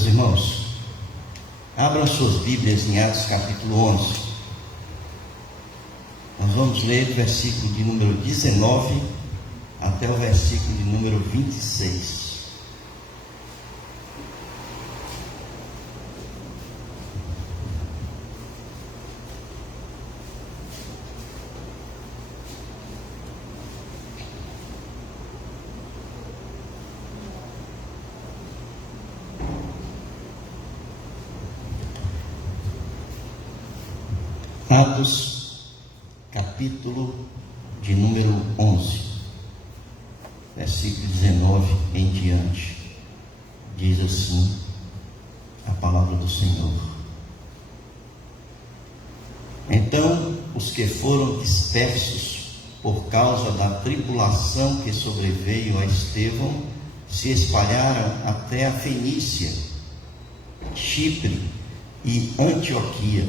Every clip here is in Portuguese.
Meus irmãos, abram suas Bíblias em Atos capítulo 11. Nós vamos ler o versículo de número 19 até o versículo de número 26. Atos, capítulo de número 11, versículo 19 em diante, diz assim a palavra do Senhor. Então os que foram dispersos por causa da tribulação que sobreveio a Estevão se espalharam até a Fenícia, Chipre e Antioquia,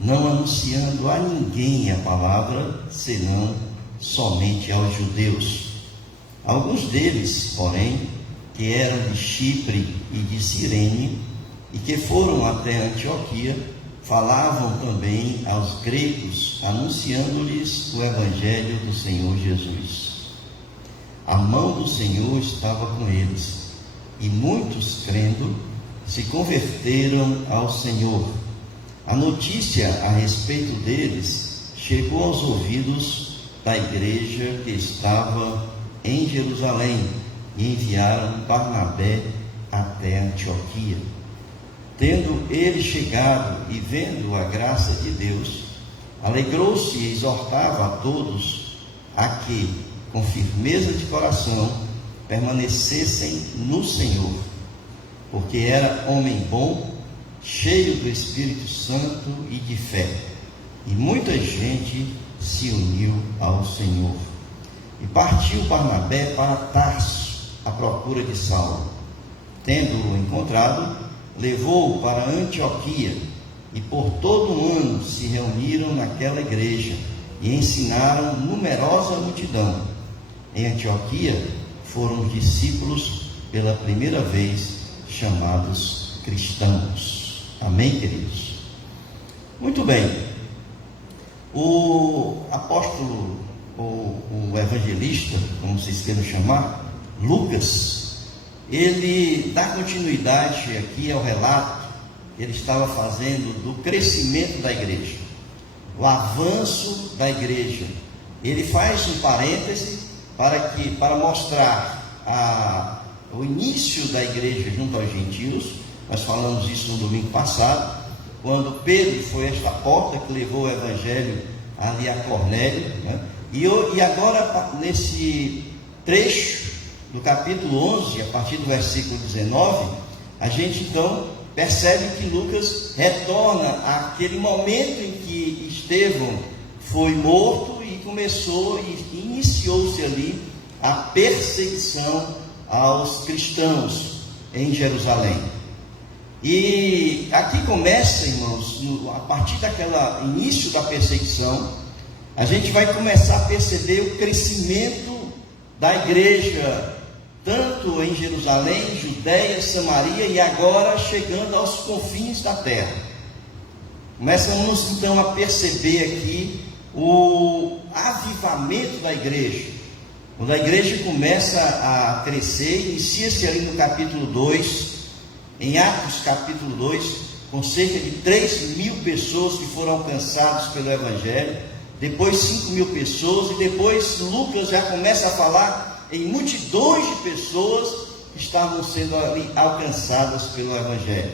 não anunciando a ninguém a palavra, senão somente aos judeus. Alguns deles, porém, que eram de Chipre e de Cirene, e que foram até Antioquia, falavam também aos gregos, anunciando-lhes o Evangelho do Senhor Jesus. A mão do Senhor estava com eles, e muitos, crendo, se converteram ao Senhor. A notícia a respeito deles chegou aos ouvidos da igreja que estava em Jerusalém, e enviaram Barnabé até Antioquia. Tendo ele chegado e vendo a graça de Deus, alegrou-se e exortava a todos a que, com firmeza de coração, permanecessem no Senhor, porque era homem bom, cheio do Espírito Santo e de fé, e muita gente se uniu ao Senhor. E partiu Barnabé para Tarso à procura de Saulo. Tendo-o encontrado, levou-o para Antioquia, e por todo um ano se reuniram naquela igreja e ensinaram numerosa multidão. Em Antioquia foram os discípulos pela primeira vez chamados cristãos. Amém, queridos? Muito bem. O apóstolo, o evangelista, como vocês queiram chamar, Lucas, ele dá continuidade aqui ao relato que ele estava fazendo do crescimento da igreja, o avanço da igreja. Ele faz um parêntese para mostrar o início da igreja junto aos gentios. Nós falamos isso no domingo passado, quando Pedro foi esta porta que levou o evangelho ali a Cornélio, né? E agora, nesse trecho do capítulo 11, a partir do versículo 19, a gente então percebe que Lucas retorna àquele momento em que Estevão foi morto e iniciou-se ali a perseguição aos cristãos em Jerusalém. E aqui começa, irmãos, a partir daquele início da perseguição, a gente vai começar a perceber o crescimento da igreja, tanto em Jerusalém, Judéia, Samaria e agora chegando aos confins da terra. Começamos então a perceber aqui o avivamento da igreja. Quando a igreja começa a crescer, inicia-se ali no capítulo 2, em Atos capítulo 2, com cerca de 3.000 pessoas que foram alcançadas pelo Evangelho, depois 5.000 pessoas, e depois Lucas já começa a falar em multidões de pessoas que estavam sendo ali alcançadas pelo Evangelho.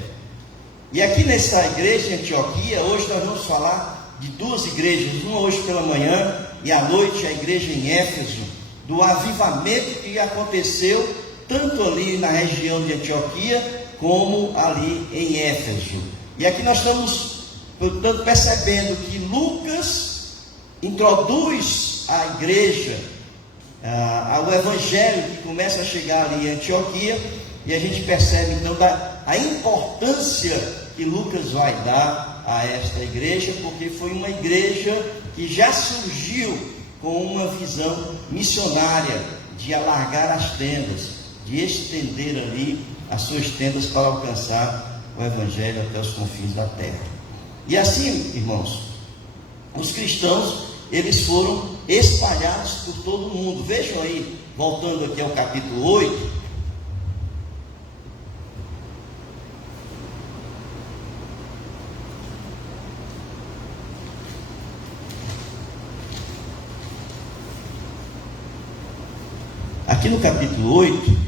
E aqui nessa igreja em Antioquia, hoje nós vamos falar de duas igrejas, uma hoje pela manhã e à noite a igreja em Éfeso, do avivamento que aconteceu tanto ali na região de Antioquia como ali em Éfeso. E aqui nós estamos, portanto, percebendo que Lucas introduz a igreja ao evangelho que começa a chegar ali em Antioquia, e a gente percebe então a importância que Lucas vai dar a esta igreja, porque foi uma igreja que já surgiu com uma visão missionária de alargar as tendas, de estender ali as suas tendas para alcançar o Evangelho até os confins da terra. E assim, irmãos, os cristãos, eles foram espalhados por todo o mundo. Vejam aí, voltando aqui ao capítulo 8, aqui no capítulo 8,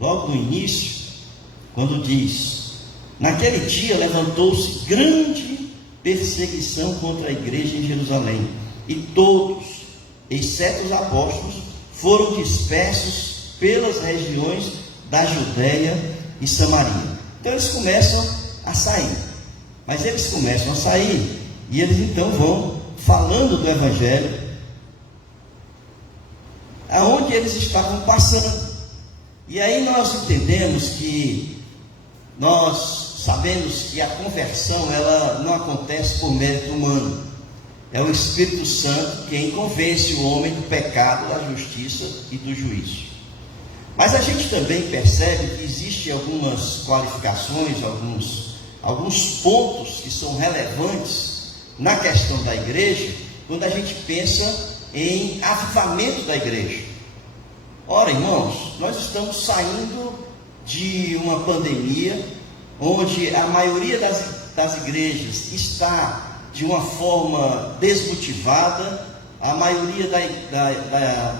logo no início, quando diz: naquele dia levantou-se grande perseguição contra a igreja em Jerusalém, e todos, exceto os apóstolos, foram dispersos pelas regiões da Judéia e Samaria. Então eles começam a sair, mas eles começam a sair, e eles então vão falando do Evangelho aonde eles estavam passando. E aí nós entendemos que, nós sabemos que a conversão, ela não acontece por mérito humano. É o Espírito Santo quem convence o homem do pecado, da justiça e do juízo. Mas a gente também percebe que existem algumas qualificações, alguns pontos que são relevantes na questão da igreja, quando a gente pensa em avivamento da igreja. Ora, irmãos, nós estamos saindo de uma pandemia onde a maioria das igrejas está de uma forma desmotivada. A maioria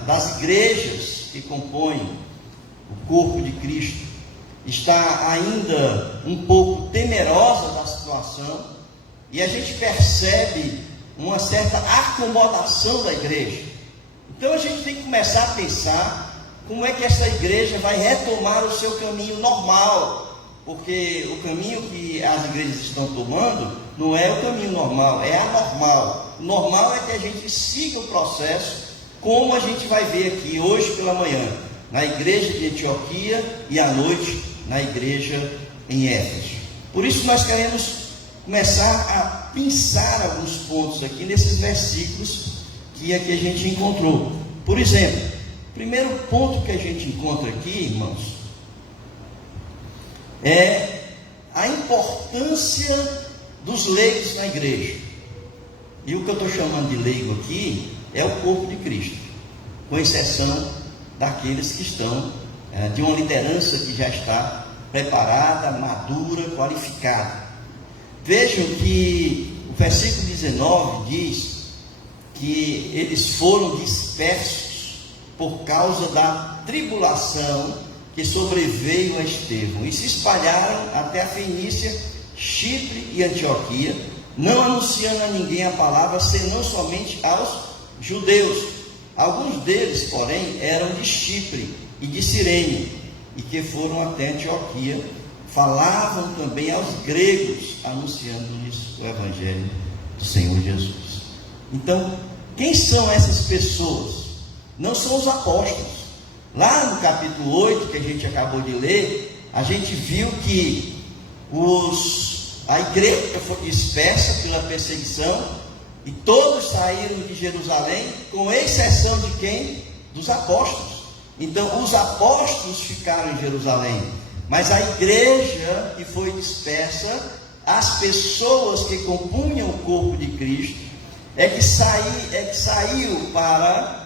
das igrejas que compõem o corpo de Cristo está ainda um pouco temerosa da situação, e a gente percebe uma certa acomodação da igreja. Então a gente tem que começar a pensar como é que essa igreja vai retomar o seu caminho normal, porque o caminho que as igrejas estão tomando não é o caminho normal, é anormal. O normal é que a gente siga o processo, como a gente vai ver aqui hoje pela manhã, na igreja de Antioquia, e à noite na igreja em Éfeso. Por isso nós queremos começar a pensar alguns pontos aqui nesses versículos que aqui a gente encontrou. Por exemplo, o primeiro ponto que a gente encontra aqui, irmãos, é a importância dos leigos na igreja. E o que eu estou chamando de leigo aqui é o corpo de Cristo, com exceção daqueles que estão de uma liderança que já está preparada, madura, qualificada. Vejam que o versículo 19 diz que eles foram dispersos por causa da tribulação que sobreveio a Estevão, e se espalharam até a Fenícia, Chipre e Antioquia, não anunciando a ninguém a palavra, senão somente aos judeus. Alguns deles, porém, eram de Chipre e de Cirene, e que foram até Antioquia, falavam também aos gregos, anunciando-lhes o Evangelho do Senhor Jesus. Então, quem são essas pessoas? Não são os apóstolos. Lá no capítulo 8, que a gente acabou de ler, a gente viu que a igreja foi dispersa pela perseguição, e todos saíram de Jerusalém, com exceção de quem? Dos apóstolos. Então os apóstolos ficaram em Jerusalém, mas a igreja que foi dispersa, as pessoas que compunham o corpo de Cristo, é que saiu para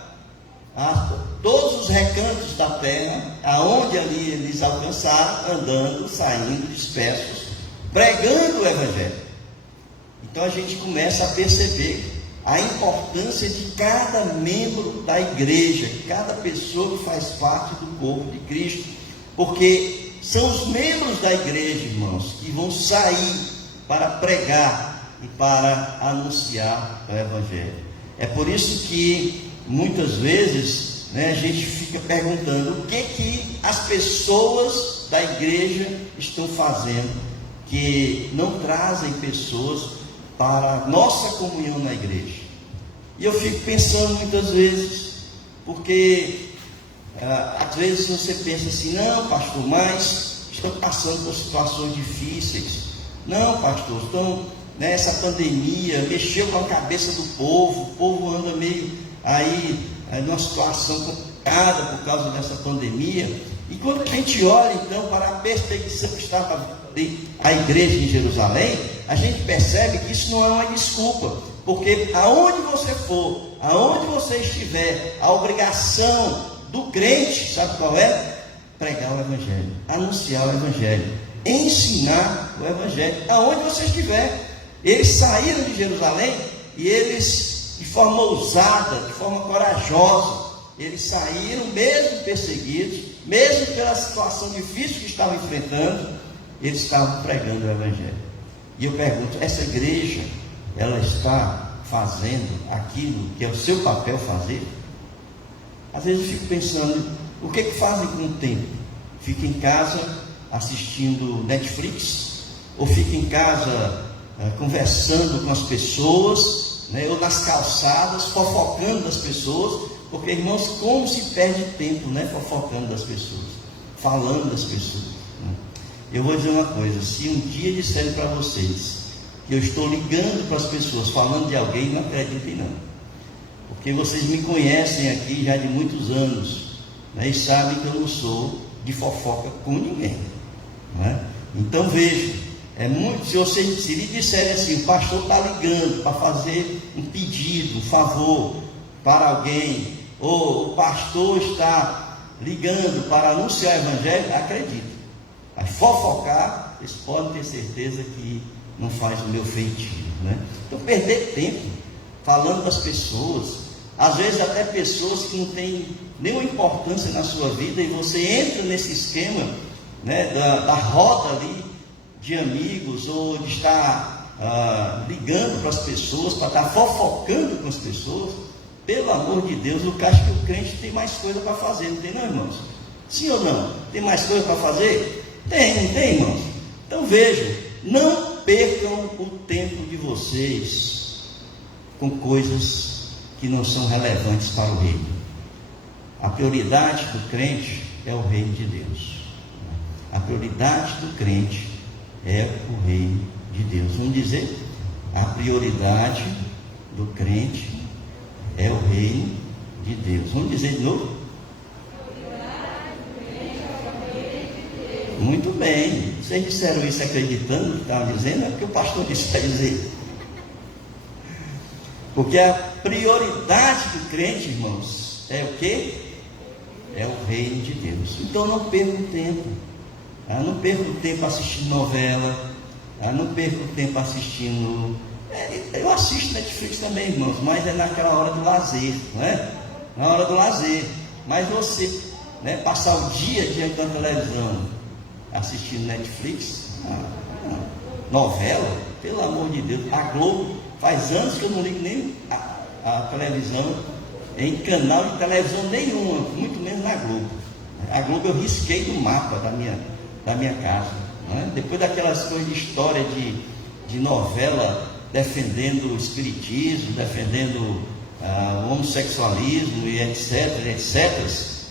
todos os recantos da terra, aonde ali eles alcançaram, andando, saindo, dispersos, pregando o Evangelho. Então a gente começa a perceber a importância de cada membro da igreja, cada pessoa que faz parte do corpo de Cristo, porque são os membros da igreja, irmãos, que vão sair para pregar e para anunciar o Evangelho. É por isso que muitas vezes a gente fica perguntando o que as pessoas da igreja estão fazendo, que não trazem pessoas para a nossa comunhão na igreja. E eu fico pensando muitas vezes, porque às vezes você pensa assim: não, pastor, mas estão passando por situações difíceis. Não, pastor, estão essa pandemia mexeu com a cabeça do povo, o povo anda meio aí numa situação por causa dessa pandemia. E quando a gente olha então para a perseguição que estava a igreja em Jerusalém, a gente percebe que isso não é uma desculpa, porque aonde você for, aonde você estiver, a obrigação do crente, sabe qual é? Pregar o Evangelho, anunciar o Evangelho, ensinar o Evangelho, aonde você estiver. Eles saíram de Jerusalém e eles, de forma ousada, de forma corajosa, eles saíram mesmo perseguidos, mesmo pela situação difícil que estavam enfrentando, eles estavam pregando o Evangelho. E eu pergunto, essa igreja, ela está fazendo aquilo que é o seu papel fazer? Às vezes eu fico pensando, o que fazem com o tempo? Fica em casa assistindo Netflix? Ou fica em casa conversando com as pessoas, né? Ou nas calçadas, fofocando das pessoas? Porque, irmãos, como se perde tempo, né? Fofocando das pessoas, falando das pessoas, né? Eu vou dizer uma coisa, se um dia disserem para vocês que eu estou ligando para as pessoas, falando de alguém, não acreditem não, porque vocês me conhecem aqui já de muitos anos, né, e sabem que eu não sou de fofoca com ninguém, né? Então vejam, se lhe disserem assim, o pastor está ligando para fazer um pedido, um favor para alguém, ou o pastor está ligando para anunciar o Evangelho, acredito. Mas fofocar, vocês podem ter certeza que não faz o meu feitio, né? Então perder tempo falando das pessoas, às vezes até pessoas que não têm nenhuma importância na sua vida, e você entra nesse esquema, né, da roda ali de amigos, ou de estar ligando para as pessoas, para estar fofocando com as pessoas. Pelo amor de Deus, eu acho que o crente tem mais coisa para fazer, não tem não, irmãos? Sim ou não? Tem mais coisa para fazer? Tem, não tem, irmãos? Então vejam, não percam o tempo de vocês com coisas que não são relevantes para o reino. A prioridade do crente é o reino de Deus. A prioridade do crente é o reino de Deus. Vamos dizer, a prioridade do crente é o reino de Deus. Vamos dizer de novo? Muito bem. Vocês disseram isso acreditando no que estavam dizendo? É porque o pastor disse para dizer. Porque a prioridade do crente, irmãos, é o quê? É o reino de Deus. Então não perca tempo. Não perca tempo assistindo novela. Não perca tempo assistindo... Eu assisto Netflix também, irmãos, mas é naquela hora do lazer, não é? Na hora do lazer. Mas você, né, passar o dia diante da televisão assistindo Netflix, novela, pelo amor de Deus, a Globo, faz anos que eu não ligo nem a televisão, em canal de televisão nenhuma, muito menos na Globo. A Globo eu risquei do mapa da minha casa, né? Depois daquelas coisas de história de novela defendendo o espiritismo, defendendo o homossexualismo e etc,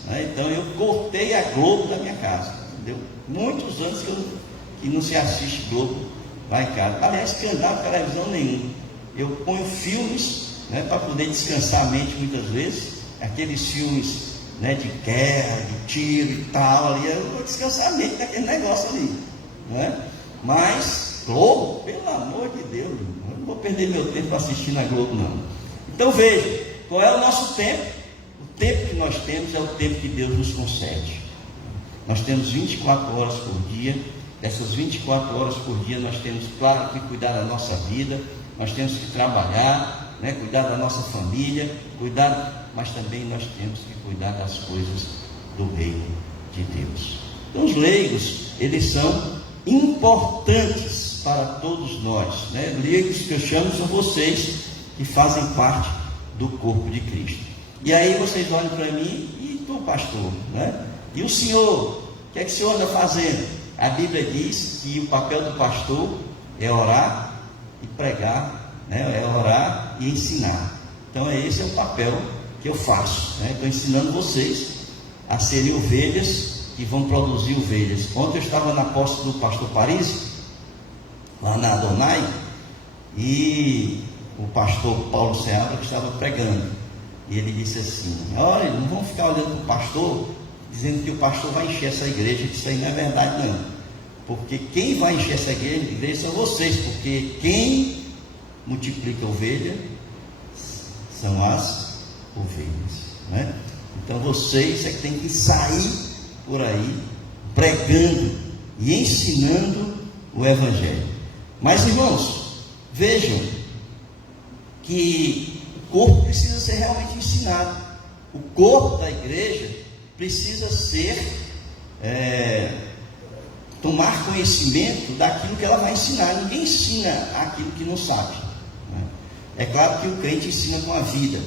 né? Então eu cortei a Globo da minha casa, entendeu? Muitos anos que não se assiste Globo lá em casa. Aliás, canal de televisão nenhum. Eu ponho filmes, né, para poder descansar a mente muitas vezes, aqueles filmes, né, de guerra, de tiro e tal, ali, eu vou descansar a mente daquele negócio ali, né? Mas Globo, pelo amor de Deus, eu não vou perder meu tempo assistindo a Globo não. Então veja, qual é o nosso tempo? O tempo que nós temos é o tempo que Deus nos concede. Nós temos 24 horas por dia. Dessas 24 horas por dia nós temos, claro, que cuidar da nossa vida, nós temos que trabalhar, né, cuidar da nossa família, mas também nós temos que cuidar das coisas do reino de Deus. Então os leigos, eles são importantes para todos nós, né? Leigos que eu chamo são vocês que fazem parte do corpo de Cristo. E aí vocês olham para mim, e tu, pastor, né? E o senhor, o que é que o senhor anda fazendo? A Bíblia diz que o papel do pastor é orar e pregar, né? É orar e ensinar. Então esse é o papel que eu faço, né? Estou ensinando vocês a serem ovelhas que vão produzir ovelhas. Ontem eu estava na posse do pastor Paris, lá na Adonai, e o pastor Paulo Seabra que estava pregando. E ele disse assim: olha, não vamos ficar olhando para o pastor, dizendo que o pastor vai encher essa igreja, que isso aí não é verdade não. Porque quem vai encher essa igreja são vocês, porque quem multiplica ovelha são as ovelhas, né? Então vocês é que tem que sair por aí pregando e ensinando o Evangelho. Mas, irmãos, vejam que o corpo precisa ser realmente ensinado. O corpo da igreja precisa ser tomar conhecimento daquilo que ela vai ensinar. Ninguém ensina aquilo que não sabe, né? É claro que o crente ensina com a vida,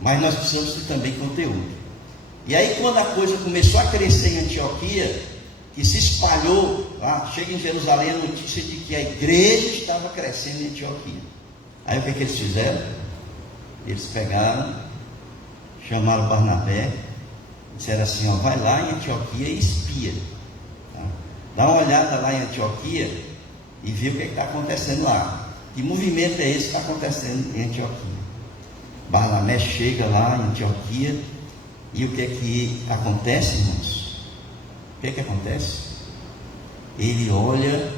mas nós precisamos ter também conteúdo. E aí, quando a coisa começou a crescer em Antioquia, que se espalhou lá, chega em Jerusalém a notícia de que a igreja estava crescendo em Antioquia. Aí o que eles fizeram? Eles pegaram, chamaram Barnabé, disseram assim: ó, vai lá em Antioquia e espia, tá? Dá uma olhada lá em Antioquia e vê o que está acontecendo lá. Que movimento é esse que está acontecendo em Antioquia? Barnabé chega lá em Antioquia e o que é que acontece, irmãos? O que é que acontece? Ele olha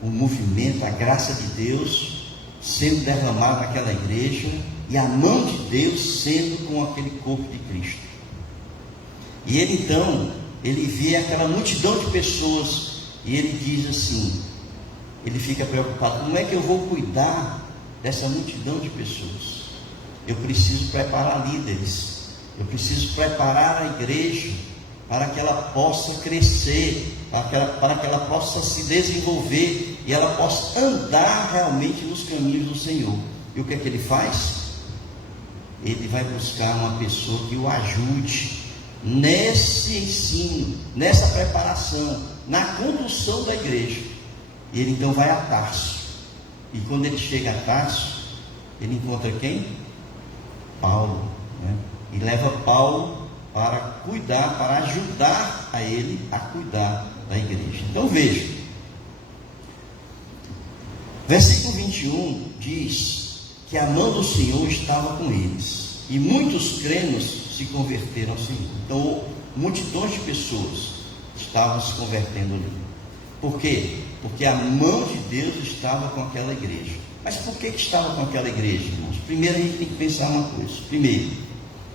o movimento, a graça de Deus sendo derramada naquela igreja e a mão de Deus sendo com aquele corpo de Cristo. E ele então, ele vê aquela multidão de pessoas e ele diz assim, ele fica preocupado: como é que eu vou cuidar dessa multidão de pessoas? Eu preciso preparar líderes, eu preciso preparar a igreja para que ela possa crescer, para que ela possa se desenvolver e ela possa andar realmente nos caminhos do Senhor. E o que é que ele faz? Ele vai buscar uma pessoa que o ajude nesse ensino, nessa preparação, na condução da igreja. E ele então vai a Tarso. E quando ele chega a Tarso, ele encontra quem? Paulo, né? E leva Paulo para cuidar, para ajudar a ele a cuidar da igreja. Então veja, versículo 21 diz que a mão do Senhor estava com eles, e muitos crentes se converteram ao Senhor. Então multidões de pessoas estavam se convertendo ali. Por quê? Porque a mão de Deus estava com aquela igreja. Mas por que estava com aquela igreja, irmãos? Primeiro a gente tem que pensar uma coisa. Primeiro,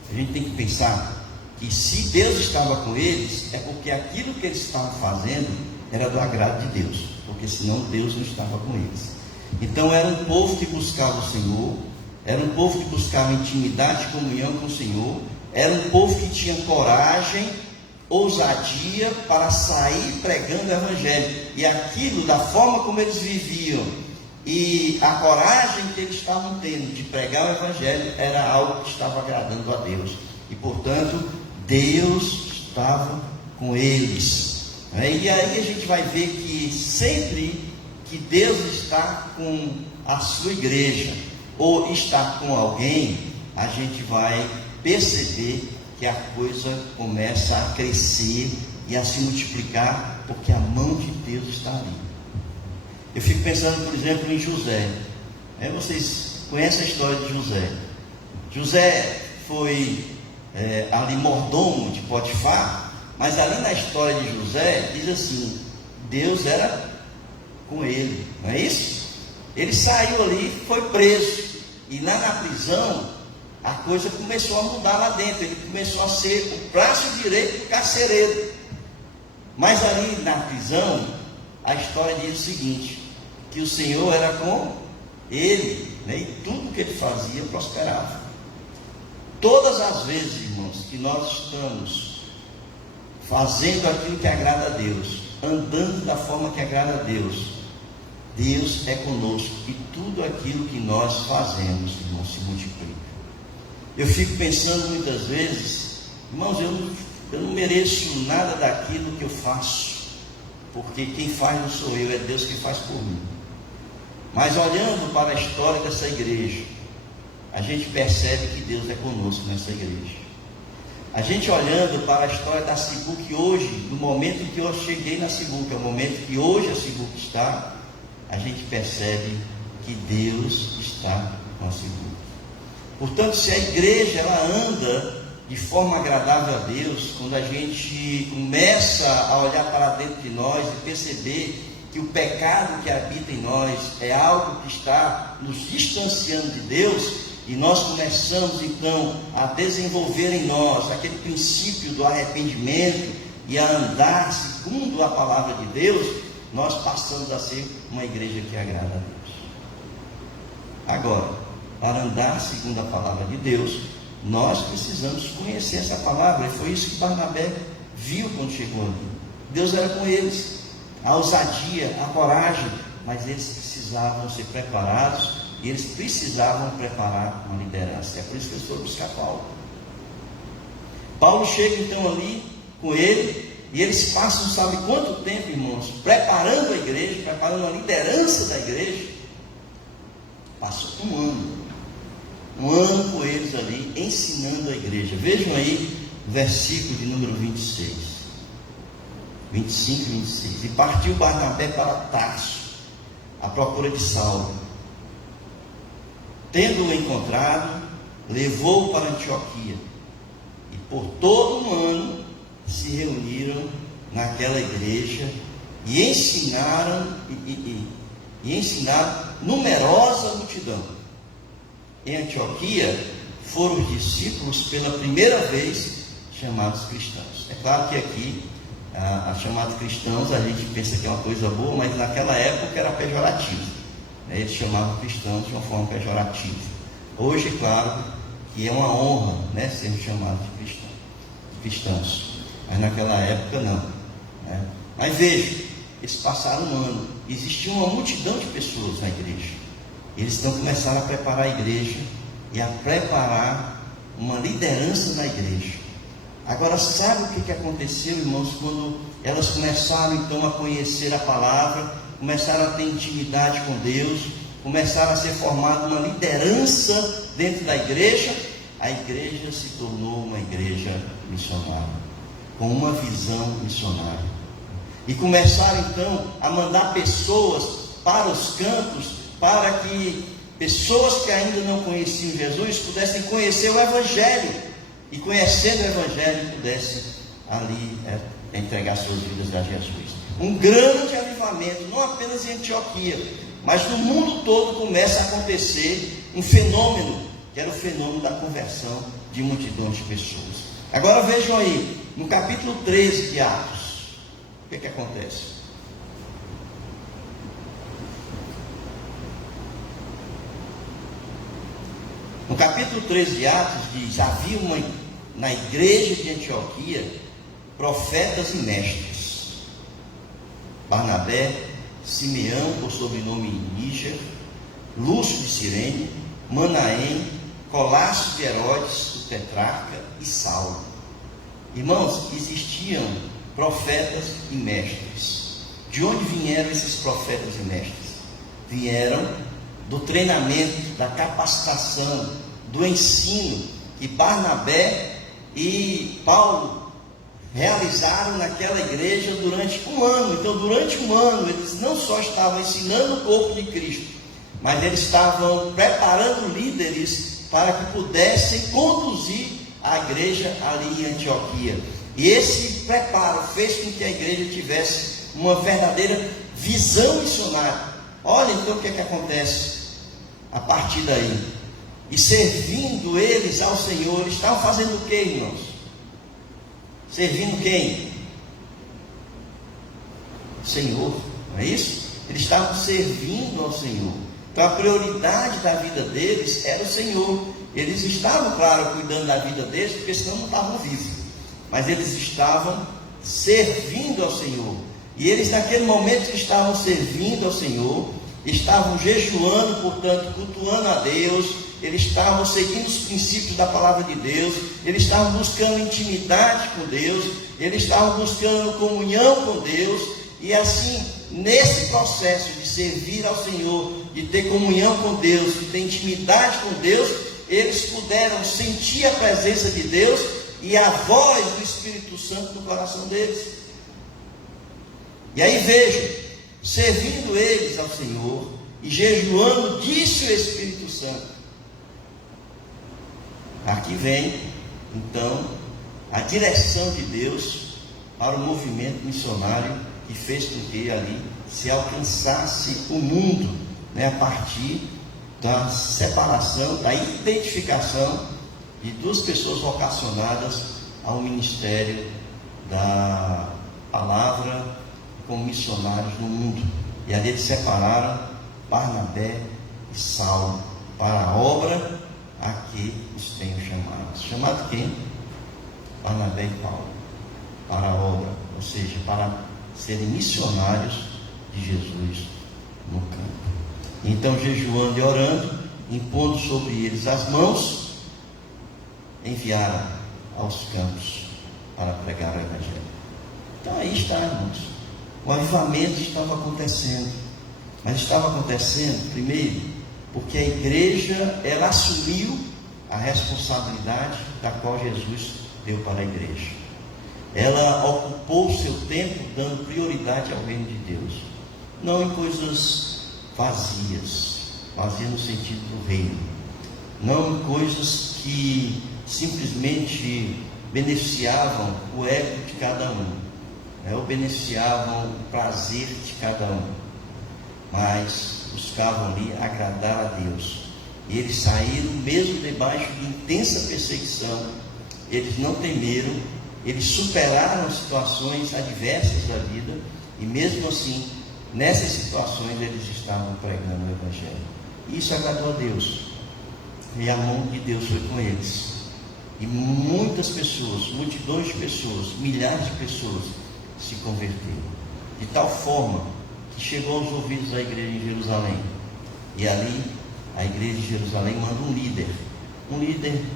a gente tem que pensar que se Deus estava com eles, é porque aquilo que eles estavam fazendo era do agrado de Deus, porque senão Deus não estava com eles. Então era um povo que buscava o Senhor, era um povo que buscava intimidade e comunhão com o Senhor, era um povo que tinha coragem, ousadia para sair pregando o Evangelho, e aquilo, da forma como eles viviam e a coragem que eles estavam tendo de pregar o Evangelho, era algo que estava agradando a Deus, e portanto Deus estava com eles. E aí a gente vai ver que sempre que Deus está com a sua igreja, ou está com alguém, a gente vai perceber que a coisa começa a crescer e a se multiplicar, porque a mão de Deus está ali. Eu fico pensando, por exemplo, em José. Vocês conhecem a história de José. José foi ali mordomo de Potifar, mas ali na história de José diz assim: Deus era com ele, não é isso? Ele saiu ali, foi preso, e lá na prisão a coisa começou a mudar lá dentro. Ele começou a ser o braço direito do carcereiro. Mas ali na prisão a história diz o seguinte: que o Senhor era com ele, né? E tudo que ele fazia prosperava. Todas as vezes, irmãos, que nós estamos fazendo aquilo que agrada a Deus, andando da forma que agrada a Deus, Deus é conosco, e tudo aquilo que nós fazemos, irmãos, se multiplica. Eu fico pensando muitas vezes, irmãos, eu não mereço nada daquilo que eu faço, porque quem faz não sou eu, é Deus que faz por mim. Mas olhando para a história dessa igreja, a gente percebe que Deus é conosco nessa igreja. A gente olhando para a história da Sibuc hoje, no momento em que eu cheguei na Sibuc, é o momento que hoje a Sibuc está, a gente percebe que Deus está com a Sibuc. Portanto, se a igreja ela anda de forma agradável a Deus, quando a gente começa a olhar para dentro de nós e perceber que o pecado que habita em nós é algo que está nos distanciando de Deus, e nós começamos então a desenvolver em nós aquele princípio do arrependimento e a andar segundo a palavra de Deus, nós passamos a ser uma igreja que agrada a Deus. Agora, para andar segundo a palavra de Deus, nós precisamos conhecer essa palavra, e foi isso que Barnabé viu quando chegou ali. Deus era com eles, a ousadia, a coragem, mas eles precisavam ser preparados, e eles precisavam preparar uma liderança. É por isso que eles foram buscar Paulo. Paulo chega então ali com ele, e eles passam, sabe quanto tempo, irmãos, preparando a igreja, preparando a liderança da igreja. Passou um ano com eles ali, ensinando a igreja. Vejam aí o versículo de número 25 e 26. E partiu Barnabé para Tarso, à procura de Saulo. Tendo-o encontrado, levou-o para Antioquia, e por todo um ano se reuniram naquela igreja e ensinaram numerosa multidão. Em Antioquia foram os discípulos pela primeira vez chamados cristãos. É claro que aqui a chamados cristãos a gente pensa que é uma coisa boa, mas naquela época era pejorativo. Eles chamavam cristãos de uma forma pejorativa. Hoje, é claro que é uma honra, né, sermos chamados de cristãos. Mas naquela época não, né? Mas veja, eles passaram um ano. Existia uma multidão de pessoas na igreja. Eles então começaram a preparar a igreja e a preparar uma liderança na igreja. Agora, sabe o que aconteceu, irmãos, quando elas começaram então a conhecer a palavra, começaram a ter intimidade com Deus, começaram a ser formada uma liderança dentro da igreja? A igreja se tornou uma igreja missionária, com uma visão missionária. E começaram então a mandar pessoas para os campos, para que pessoas que ainda não conheciam Jesus pudessem conhecer o Evangelho, e conhecendo o Evangelho pudessem ali entregar suas vidas a Jesus. Um grande avivamento, não apenas em Antioquia, mas no mundo todo começa a acontecer um fenômeno, que era o fenômeno da conversão de multidões de pessoas. Agora vejam aí, no capítulo 13 de Atos, o que acontece? No capítulo 13 de Atos diz: havia na igreja de Antioquia profetas e mestres. Barnabé, Simeão, por sobrenome Níger, Lúcio de Cirene, Manaém, Colácio de Herodes, o tetrarca, e Saulo. Irmãos, existiam profetas e mestres. De onde vieram esses profetas e mestres? Vieram do treinamento, da capacitação, do ensino que Barnabé e Paulo realizaram naquela igreja durante um ano. Então, durante um ano, eles não só estavam ensinando o corpo de Cristo, mas eles estavam preparando líderes para que pudessem conduzir a igreja ali em Antioquia. E esse preparo fez com que a igreja tivesse uma verdadeira visão missionária. Olha então o que acontece a partir daí. E servindo eles ao Senhor, eles estavam fazendo o que, irmãos? Servindo quem? O Senhor, não é isso? Eles estavam servindo ao Senhor. Então a prioridade da vida deles era o Senhor. Eles estavam, claro, cuidando da vida deles, porque senão não estavam vivos. Mas eles estavam servindo ao Senhor. E eles, naquele momento que estavam servindo ao Senhor, estavam jejuando, portanto, cultuando a Deus. Eles estavam seguindo os princípios da palavra de Deus. Eles estavam buscando intimidade com Deus. Eles estavam buscando comunhão com Deus. E assim, nesse processo de servir ao Senhor, de ter comunhão com Deus, de ter intimidade com Deus, eles puderam sentir a presença de Deus e a voz do Espírito Santo no coração deles. E aí vejam, servindo eles ao Senhor e jejuando, disse o Espírito Santo: Aqui vem, então, a direção de Deus para o movimento missionário que fez com que ali se alcançasse o mundo, né, a partir da separação, da identificação de duas pessoas vocacionadas ao ministério da palavra como missionários no mundo. E ali eles separaram Barnabé e Saulo para a obra a que os tenho chamado. Chamado quem? Barnabé e Paulo. Para a obra, ou seja, para serem missionários de Jesus no campo. Então, jejuando e orando, impondo sobre eles as mãos, enviaram aos campos para pregar o Evangelho. Então aí está, irmãos, o avivamento estava acontecendo, mas estava acontecendo primeiro porque a igreja, ela assumiu a responsabilidade da qual Jesus deu para a igreja. Ela ocupou o seu tempo dando prioridade ao reino de Deus, não em coisas vazias no sentido do reino, não em coisas que simplesmente beneficiavam o ego de cada um, ou beneficiavam o prazer de cada um, mas buscavam ali agradar a Deus. E eles saíram mesmo debaixo de intensa perseguição, eles não temeram, eles superaram as situações adversas da vida, e mesmo assim, nessas situações eles estavam pregando o Evangelho. Isso agradou a Deus, e a mão de Deus foi com eles. E muitas pessoas, multidões de pessoas, milhares de pessoas se converteram, de tal forma que chegou aos ouvidos da igreja em Jerusalém. E ali a igreja de Jerusalém manda um líder,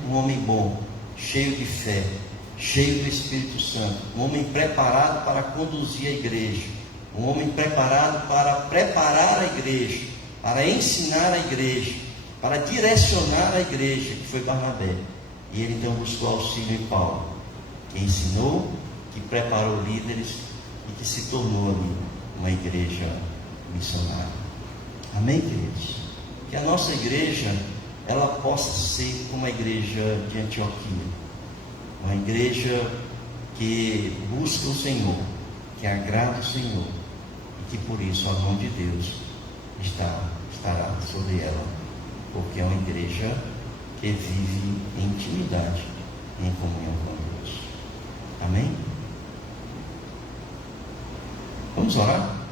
um homem bom, cheio de fé, cheio do Espírito Santo, um homem preparado para conduzir a igreja, um homem preparado para preparar a igreja, para ensinar a igreja, para direcionar a igreja, que foi Barnabé. E ele então buscou auxílio em Paulo, que ensinou, que preparou líderes e que se tornou ali uma igreja missionária. Amém, queridos? Que a nossa igreja, ela possa ser como a igreja de Antioquia, uma igreja que busca o Senhor, que agrada o Senhor, e que por isso a mão de Deus estará sobre ela, porque é uma igreja que vive em intimidade, em comunhão com Deus. Amém? Vamos orar?